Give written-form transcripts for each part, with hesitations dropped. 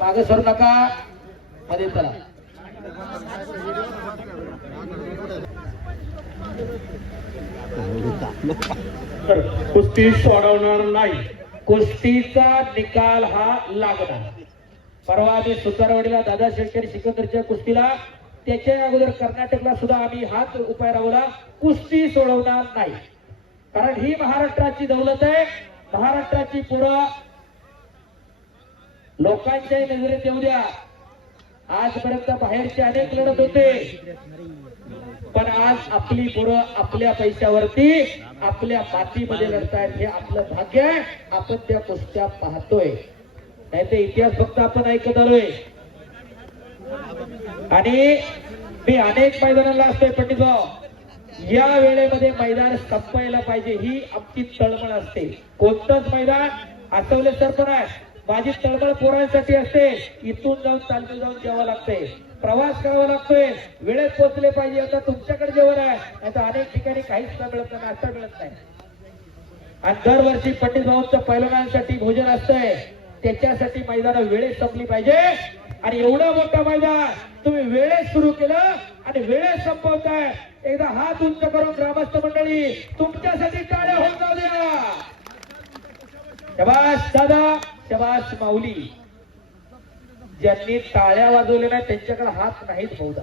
मागे सरू नका, मध्ये चला. कुस्ती सोडवणार नाही. कुस्तीचा निकाल हा लागणार. परवा आम्ही सुतारवाडीला दादा शेळकर सिकंदरच्या कुस्तीला, त्याच्या अगोदर कर्नाटकला सुद्धा आम्ही हाच उपाय राबवला, कुस्ती सोडवणार नाही. कारण ही महाराष्ट्राची दौलत आहे. महाराष्ट्राची पुढं लोकांच्या नजरेत येऊ द्या. आजपर्यंत बाहेरचे अनेक लढत होते, पण आज आपली पुढं आपल्या पैशावरती आपल्या मातीमध्ये लढतायत. हे आपलं भाग्य आहे. आपण त्या कुस्त्या पाहतोय, नाही ते इतिहास फक्त आपण ऐकत आलोय. आणि मी अनेक मैदानाला असतोय पंडितभाऊ, या वेळेमध्ये मैदान संपायला पाहिजे ही आमची तळमळ असते. कोणतंच मैदान आठवले सर पण आहे, माझी तळमळ पोरांसाठी असते. इथून जाऊन चालत जाऊन जेवावं लागते, प्रवास करावा लागतोय, वेळेत पोहोचले पाहिजे. आता तुमच्याकडे जेवण आहे, आता अनेक ठिकाणी काहीच मिळत नाही, नाश्ता मिळत नाही. आणि दरवर्षी पंडित भाऊंचं पैलवानांसाठी भोजन असतंय, त्याच्यासाठी मैदान वेळेत संपली पाहिजे. आणि एवढं मोठं मैदान तुम्ही वेळेत सुरू केलं आणि वेळेत संपवताय. एकदा हात उंच करून ग्रामस्थ मंडळी तुमच्यासाठी टाळ्या होऊन जाऊ द्या. शबाश दादा, शबाश माऊली. ज्यांनी टाळ्या वाजवल्या नाही त्यांच्याकडे हात नाहीत बहुधा.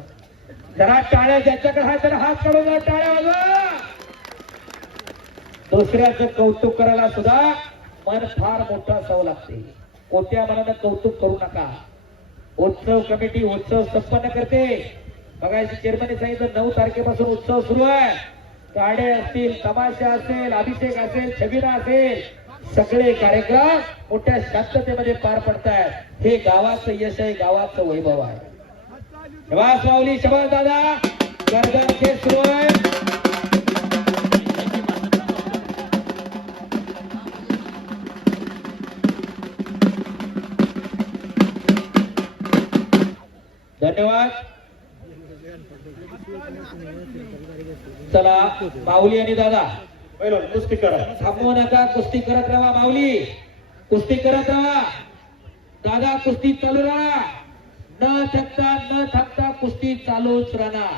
जरा टाळ्या ज्यांच्याकडे हात, जरा हात काढून जरा टाळ्या वाजवा. दुसऱ्याचं कौतुक करायला सुद्धा मन फार मोठं असावं लागते. कोट्या मनानं कौतुक करू नका. उत्सव कमिटी उत्सव संपन्न करते. बघायची चेअरमॅनने सांगितलं 9 तारखेपासून उत्सव सुरू आहे. गाड्या असतील, तमाशा असेल, अभिषेक असेल, छबिना असेल, सगळे कार्यक्रम मोठ्या शांततेमध्ये पार पडतायत. हे गावाचं यश आहे, गावाचं वैभव आहे. शबाश माऊली, शबाश दादा. गर्दन खेळ सुरू आहे. धन्यवाद. चला माऊली आणि दादा कुस्ती करा. थांबवू नका, कुस्ती करत राहा. माऊली कुस्ती करत राहा, दादा कुस्ती चालू राहा. न थकता कुस्ती चालूच राहणार.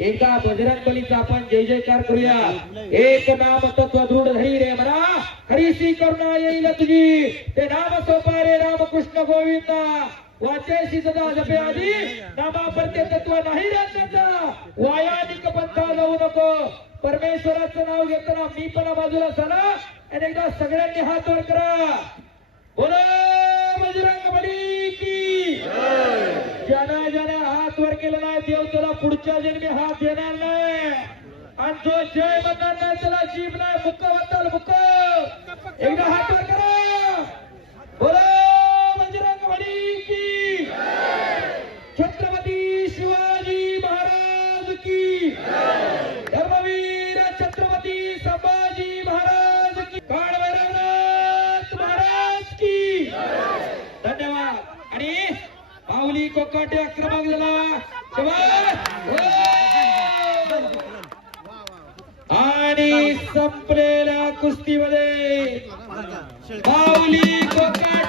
एका बजरंग बलीचा आपण जय जयकार करूया. एक नाम तत्व दृढ धरी रे मरा, हरीशी करुणा येईल तुझी. ते नाम सोपा रे रामकृष्ण गोविंदा. वाचेशी सदा जपे आधी, नामा परते तत्व नाही राहण्याचा. वायानिक पंथा जाऊ नको. परमेश्वराचं नाव घेताना मी पण बाजूला चला आणि एकदा सगळ्यांनी हात वर करा. बोलो बजरंग बली की. ज्याने हात वर केला नाही देव त्याला पुढच्या जन्मी हात देणार नाही. आणि जो जय म्हणणार नाही त्याला जीभ नाही, मुक्क म्हणताल मुक्क. एकदा हात वर करा. बोलो बजरंग बली की. छत्रपती शिवाजी महाराज की. धर्मवीर छत्रपती संभाजी महाराज की. काळभैरवनाथ महाराज की. धन्यवाद. आणि माऊली कोकाटे क्रमांक झाला. आणि संपलेल्या कुस्तीमध्ये माऊली कोकाटे